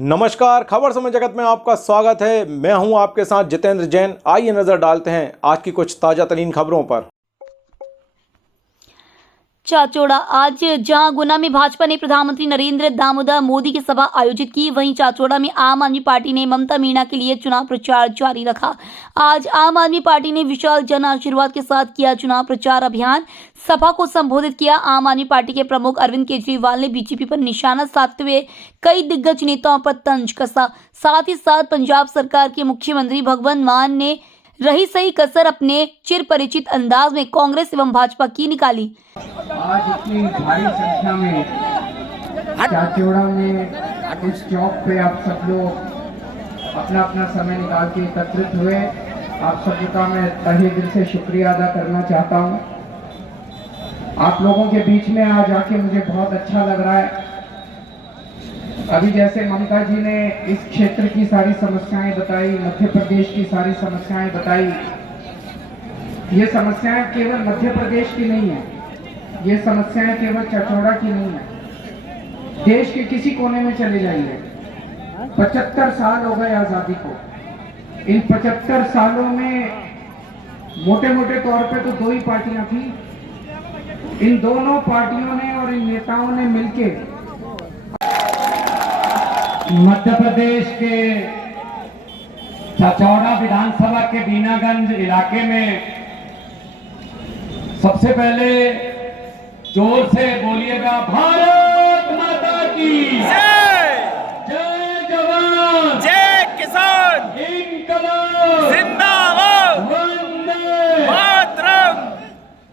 नमस्कार, खबर समय जगत में आपका स्वागत है। मैं हूं आपके साथ जितेंद्र जैन। आइए नजर डालते हैं आज की कुछ ताजा तरीन खबरों पर। चाचौड़ा। आज जहां गुना में भाजपा ने प्रधानमंत्री नरेंद्र दामोदर मोदी की सभा आयोजित की, वहीं चाचौड़ा में आम आदमी पार्टी ने ममता मीणा के लिए चुनाव प्रचार जारी रखा। आज आम आदमी पार्टी ने विशाल जन आशीर्वाद के साथ किया चुनाव प्रचार अभियान। सभा को संबोधित किया। आम आदमी पार्टी के प्रमुख अरविंद केजरीवाल ने बीजेपी पर निशाना साधते हुए कई दिग्गज नेताओं पर तंज कसा। साथ ही साथ पंजाब सरकार के मुख्यमंत्री भगवंत मान ने रही सही कसर अपने चिर परिचित अंदाज में कांग्रेस एवं भाजपा की निकाली। आज इतनी भारी संख्या में चाचौड़ा में इस चौक पे आप सब लोग अपना अपना समय निकाल के एकत्रित हुए। आप सबका मैं तहे दिल से शुक्रिया अदा करना चाहता हूँ। आप लोगों के बीच में आज आके मुझे बहुत अच्छा लग रहा है। अभी जैसे ममता जी ने इस क्षेत्र की सारी समस्याएं बताई, मध्य प्रदेश की सारी समस्याएं बताई। ये समस्याएं केवल मध्य प्रदेश की नहीं है, ये समस्याएं केवल चाचौड़ा की नहीं है। देश के किसी कोने में चले जाइए, 75 साल हो गए आजादी को। इन 75 सालों में मोटे मोटे तौर पे तो दो ही पार्टियां थी। इन दोनों पार्टियों ने और इन नेताओं ने मिलकर मध्य प्रदेश के चाचौड़ा विधानसभा के बीनागंज इलाके में सबसे पहले जोर से बोलिएगा, भारत माता की जय, जय जवान जय किसान, इनकलाब जिंदाबाद, वंदे मातरम।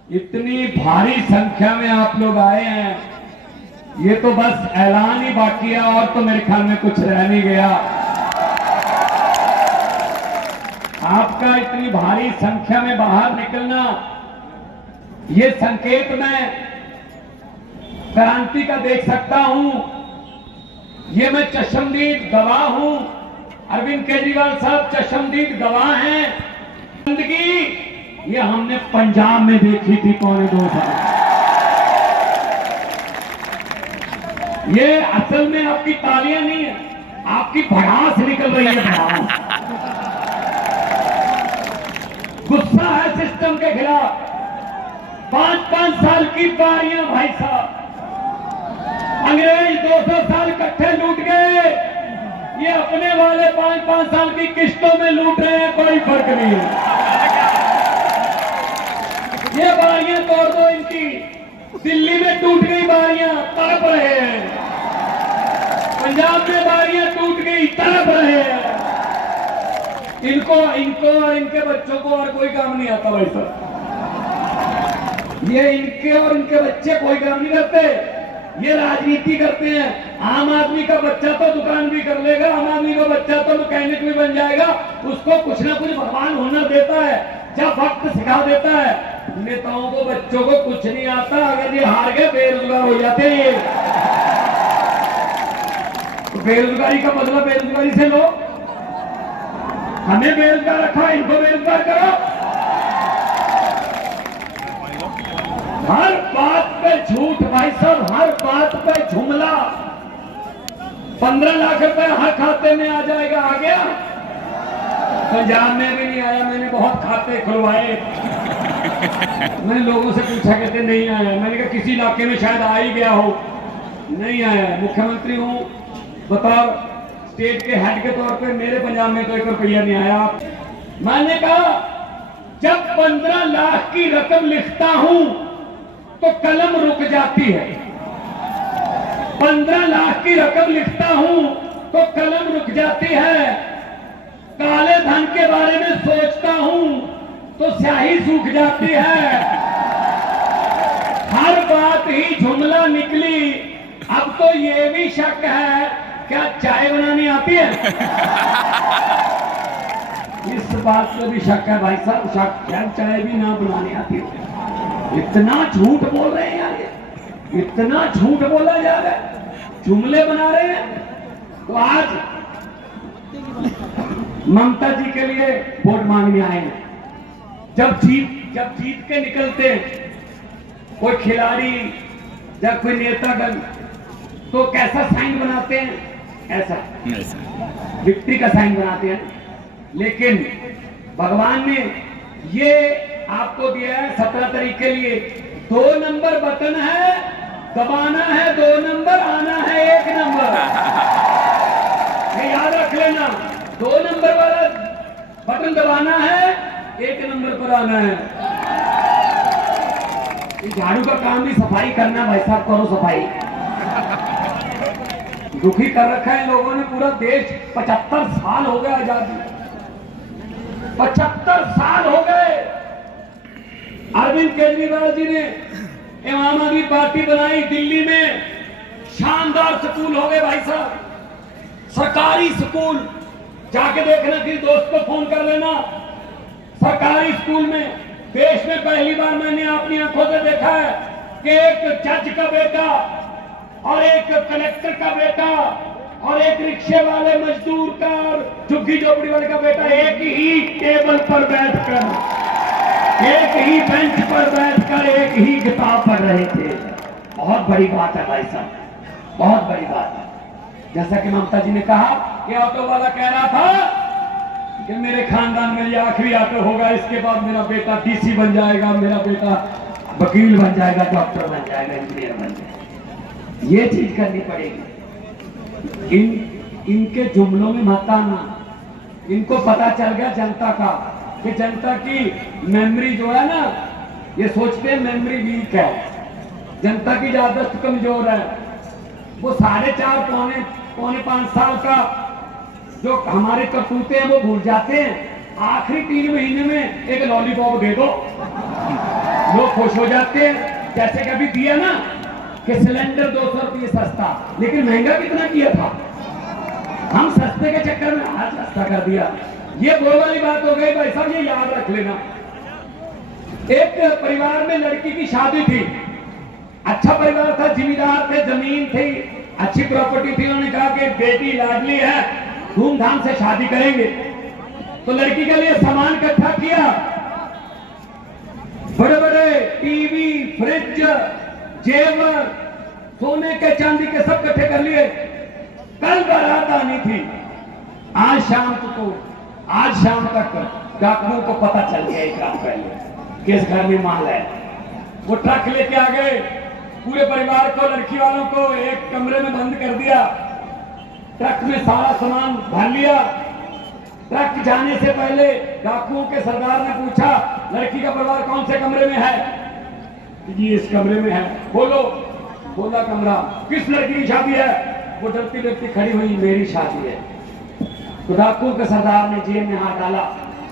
इतनी भारी संख्या में आप लोग आए हैं, ये तो बस ऐलान ही बाकी है और तो मेरे ख्याल में कुछ रह नहीं गया। आपका इतनी भारी संख्या में बाहर निकलना, ये संकेत मैं क्रांति का देख सकता हूं। ये मैं चश्मदीद गवाह हूं। अरविंद केजरीवाल साहब चश्मदीद गवाह हैं। जिंदगी ये हमने पंजाब में देखी थी पौने 2 साल। ये असल में आपकी तालियां नहीं है, आपकी भड़ास निकल रही है। भड़ास, गुस्सा है सिस्टम के खिलाफ। 5-5 साल की बारियां भाई साहब, अंग्रेज 200 साल इकट्ठे लूट गए, ये अपने वाले 5-5 साल की किश्तों में लूट रहे हैं, कोई फर्क नहीं है। ये बारियां तोड़ दो इनकी। दिल्ली में टूट गई बारियां, तड़प रहे हैं। पंजाब में बारियां टूट गई, तड़प रहे हैं। इनको और इनके बच्चों को और कोई काम नहीं आता भाई साहब। ये इनके और इनके बच्चे कोई काम नहीं करते, ये राजनीति करते हैं। आम आदमी का बच्चा तो दुकान भी कर लेगा, आम आदमी का बच्चा तो मैकेनिक भी बन जाएगा। उसको कुछ ना कुछ भगवान हुनर देता है, जब वक्त सिखा देता है। नेताओं को, बच्चों को कुछ नहीं आता। अगर ये हार गए, बेरोजगार हो जाते हैं। तो बेरोजगारी का मतलब बेरोजगारी से लो। हमें बेरोजगार रखा, इनको बेरोजगार करो। हर बात पे झूठ भाई साहब, हर बात पे जुमला। 15 लाख रुपए हर खाते में आ जाएगा। आ गया? पंजाब में भी नहीं आया। मैंने बहुत खाते खुलवाए। मैंने लोगों से पूछा, कहते नहीं आया। मैंने कहा किसी इलाके में शायद आ ही गया हो। नहीं आया। मुख्यमंत्री हूं, बतौर स्टेट के हेड के तौर पे मेरे पंजाब में तो 1 रुपया नहीं आया। मैंने कहा जब 15 लाख की रकम लिखता हूं तो कलम रुक जाती है। 15 लाख की रकम लिखता हूं तो कलम रुक जाती है। काले धन के बारे में सोचता हूं तो स्याही सूख जाती है। हर बात ही जुमला निकली। अब तो ये भी शक है, क्या चाय बनानी आती है? इस बात को भी शक है भाई साहब, शक, क्या चाय भी ना बनानी आती है? इतना झूठ बोल रहे हैं यार, ये इतना झूठ बोला जा रहा है, जुमले बना रहे हैं। तो आज ममता जी के लिए वोट मांगने आए हैं। जब जीत के निकलते कोई खिलाड़ी या कोई नेतागण तो कैसा साइन बनाते हैं, ऐसा विक्ट्री का साइन बनाते हैं। लेकिन भगवान ने ये आपको दिया है 17 तारीख के लिए 2 नंबर बटन है, दबाना है 2 नंबर, आना है 1 नंबर। ये याद रख लेना, 2 नंबर वाला बटन दबाना है, 1 नंबर पर आना है। झाड़ू का काम भी सफाई करना, भाई साहब करो सफाई। दुखी कर रखा है लोगों ने पूरा देश। 75 साल हो गए आजादी, 75 साल हो गए। अरविंद केजरीवाल जी ने आम आदमी पार्टी बनाई, दिल्ली में शानदार स्कूल हो गए भाई साहब, सरकारी स्कूल। जाके देखना, किसी दोस्त को फोन कर लेना। सरकारी स्कूल में देश में पहली बार मैंने अपनी आंखों से देखा है कि एक जज का बेटा और एक कलेक्टर का बेटा और एक रिक्शे वाले मजदूर का और झुग्गी झोपड़ी वाले का बेटा एक ही टेबल पर बैठकर, एक ही बेंच पर बैठकर एक ही किताब पढ़ रहे थे। बहुत बड़ी बात है भाई साहब, बहुत बड़ी बात है। जैसा कि ममता जी ने कहा कि ऑटो वाला कह रहा था कि मेरे खानदान में ये आखिरी ऑटो होगा, इसके बाद मेरा बेटा डीसी बन जाएगा, मेरा बेटा वकील बन जाएगा, डॉक्टर बन जाएगा, इंजीनियर बन जाएगा। ये चीज करनी पड़ेगी। इनके जुमलों में मत आना। इनको पता चल गया जनता का कि जनता की मेमोरी जो है ना, ये सोचते हैं मेमोरी वीक है, जनता की याददाश्त कमजोर है। वो 4.5 पौने 5 साल का जो हमारे करतूते हैं वो भूल जाते हैं। आखिरी 3 महीने में एक लॉलीपॉप दे दो, लोग खुश हो जाते हैं। जैसे कभी दिया ना कि सिलेंडर 200 रुपये सस्ता, लेकिन महंगा कितना किया था। हम सस्ते के चक्कर में आज सस्ता कर दिया। ये वो वाली बात हो गई भाई साहब, ये याद रख लेना। एक परिवार में लड़की की शादी थी, अच्छा परिवार था, जिम्मेदार थे, जमीन थी, अच्छी प्रॉपर्टी थी। उन्होंने कहा कि बेटी लाडली है, धूमधाम से शादी करेंगे। तो लड़की के लिए सामान इकट्ठा किया, बड़े बड़े टीवी, फ्रिज, जेवर, सोने के चांदी के सब इकट्ठे कर लिए। कल बारात आनी थी, आज शाम तक डाकुओं को पता चल गया एक रात पहले किस घर में माल है। वो ट्रक लेके आ गए, पूरे परिवार को, लड़की वालों को एक कमरे में बंद कर दिया। ट्रक में सारा सामान भर लिया। ट्रक जाने से पहले डाकुओं के सरदार ने पूछा, लड़की का परिवार कौन से कमरे में है? जी इस कमरे में है। बोलो। बोला कमरा। किस लड़की की शादी है? वो डरती डरती खड़ी हुई, मेरी शादी है। तो डाकुओं के सरदार ने जेब में हाथ डाला,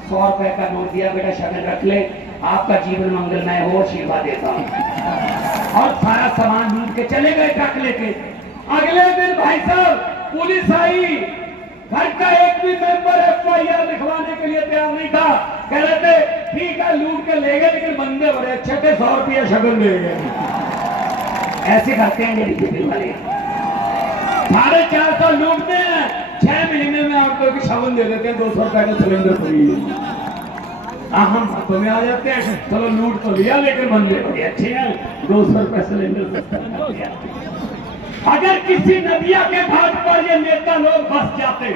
100 रुपए का नोट दिया, बेटा शगन रख ले, आपका जीवन मंगलमय हो, आशीर्वाद देता हूं। और सारा सामान लूट के चले गए ट्रक लेके। अगले दिन भाई साहब पुलिस आई, घर का एक भी मेंबर FIR लिखवाने के लिए तैयार नहीं था। कह रहे थे ठीक है लूट के ले गए, लेकिन बंदे बड़े अच्छे थे, 100 रुपया शगन ले गए। ऐसे करते हैं ये बीजेपी वाले, 450 लूटते हैं, 6 महीने में आपको एक शगन दे देते हैं, 200 रुपए का सिलेंडर फ्री। हम हाथों में आ जाते हैं, चलो लूट तो लिया, लेकिन बंदे बड़े अच्छे हैं, 200 रुपए सिलेंडर सस्ता दिया। अगर किसी नदिया के घाट पर ये नेता लोग बस जाते,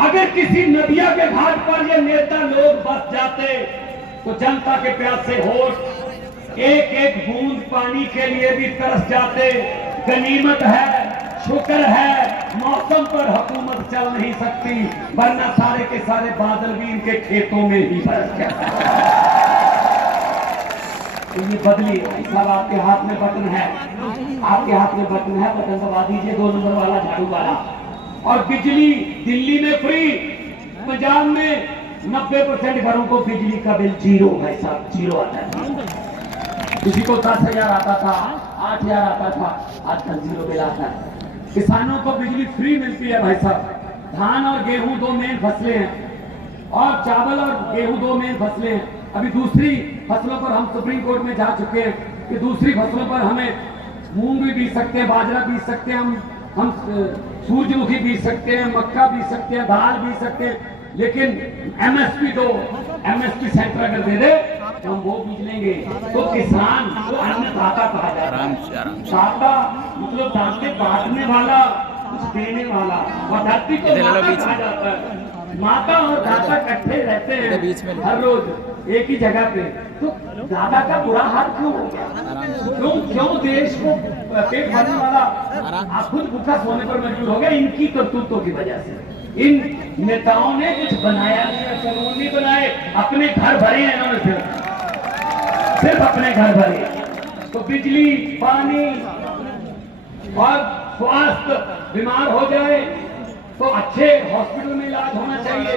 अगर किसी नदिया के घाट पर ये नेता लोग बस जाते, तो जनता के प्यासे होठ एक एक बूंद पानी के लिए भी तरस जाते। गनीमत है, शुक्र है, मौसम पर हुकूमत चल नहीं सकती, वरना सारे के सारे बादल भी इनके खेतों में ही बरस जाते। तो ये बदली साहब, आपके हाथ में बटन है, आपके हाथ में बटन है, बटन दबा दीजिए, 2 नंबर वाला, झाड़ू वाला। और बिजली दिल्ली में फ्री, पंजाब में 90% घरों को बिजली का बिल जीरो है साहब, जीरो आता है। किसी को 10,000 आता था, 8,000 आता था, आजकल जीरो बिल आता है। किसानों को बिजली फ्री मिलती है भाई साहब। धान और गेहूं 2 मेन फसलें हैं, और चावल और गेहूं 2 मेन फसलें हैं। अभी दूसरी फसलों पर हम सुप्रीम कोर्ट में जा चुके हैं कि दूसरी फसलों पर हमें मूंग भी बीज सकते हैं, बाजरा बीज सकते हैं, हम सूरजमुखी बीज सकते हैं, मक्का बीज सकते हैं, दाल बीज सकते हैं, लेकिन MSP दो, MSP सेंटर अगर दे दे तो हम वो बीज लेंगे। तो किसान को अन्नदाता कहा जाता है। दाता मतलब दाते बांटने वाला, कुछ देने वाला, और धरती को माता कहा जाता है। माता और दाता इकट्ठे रहते हैं हर रोज एक ही जगह पे, तो दादा का बुरा हाल क्यों हो गया? क्यों देश को पेट भरने वाला आप खुद भूखा सोने पर मजबूर हो गए? इनकी करतूतों की वजह से। इन नेताओं ने कुछ बनाया नहीं, कानून नहीं बनाए, अपने घर भरे हैं इन्होंने, सिर्फ अपने घर भरे। तो बिजली, पानी और स्वास्थ्य, बीमार हो जाए तो अच्छे हॉस्पिटल में इलाज होना चाहिए।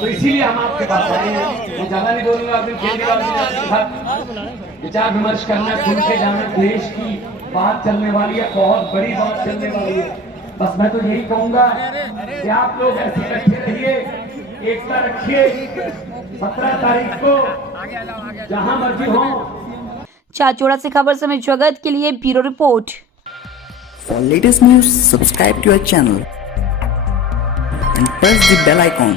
तो इसीलिए हम आपके पास आए हैं। मैं ज्यादा नहीं बोलूंगा, अभी केजरीवाल जी आपके साथ विचार विमर्श करना, खुल के जाना, देश की बात चलने वाली है, बहुत बड़ी बात चलने वाली है। बस मैं तो यही कहूंगा कि आप लोग ऐसे इकट्ठे रहिए, एकता रखिए। 17 तारीख को जहां मर्जी हो। चाचौड़ा से खबर समय जगत के लिए bureau report. For latest news, subscribe to our channel and press the bell icon.